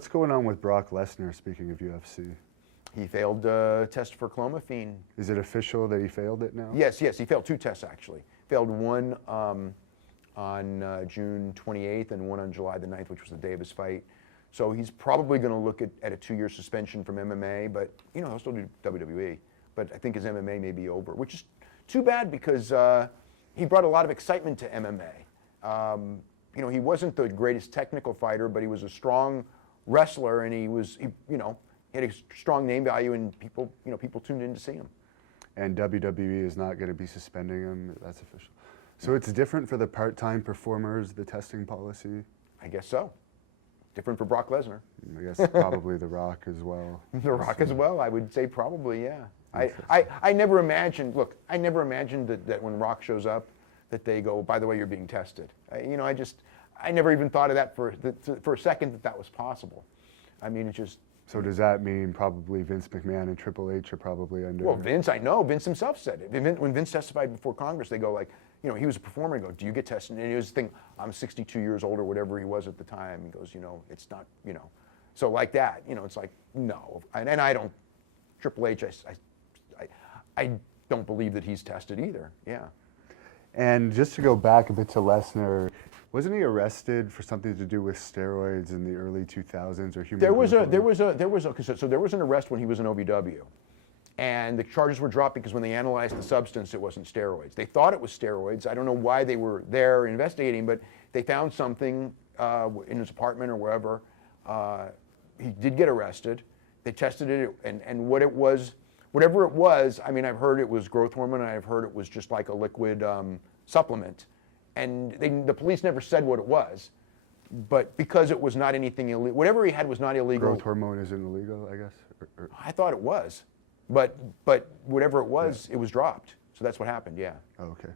what's going on with Brock Lesnar, speaking of UFC? He failed test for clomiphene. Is it official that he failed it now? Yes, he failed 2 tests actually. Failed one on June 28th and one on July the 9th, which was the day of his fight. So he's probably going to look at a 2-year suspension from MMA, but you know, he'll still do WWE. But I think his MMA may be over, which is too bad because he brought a lot of excitement to MMA. You know, he wasn't the greatest technical fighter, but he was a strong wrestler, and he had a strong name value, and people tuned in to see him. And WWE is not going to be suspending him. That's official. So it's different for the part-time performers, the testing policy? I guess so. Different for Brock Lesnar. I guess probably The Rock as well. The Rock as well, I would say probably, yeah. I never imagined, look, I never imagined that when Rock shows up, that they go, by the way, you're being tested. I never even thought of that for a second that was possible. I mean, it just... So does that mean probably Vince McMahon and Triple H are probably under... Well, Vince, I know. Vince himself said it. When Vince testified before Congress, they go like, you know, he was a performer. He go, do you get tested? And he was thinking, I'm 62 years old or whatever he was at the time. He goes, you know, it's not, you know. So like that, you know, it's like, no. And I don't, Triple H, I don't believe that he's tested either, yeah. And just to go back a bit to Lesnar, wasn't he arrested for something to do with steroids in the early 2000s or human? There was an arrest when he was in OVW, and the charges were dropped because when they analyzed the substance, it wasn't steroids. They thought it was steroids. I don't know why they were there investigating, but they found something in his apartment or wherever. He did get arrested. They tested it, and what it was, whatever it was. I mean, I've heard it was growth hormone, and I've heard it was just like a liquid supplement. And the police never said what it was, but because it was not anything illegal, whatever he had was not illegal. Growth hormone isn't illegal, I guess? I thought it was, but whatever it was, yeah. It was dropped. So that's what happened, yeah. Oh, okay.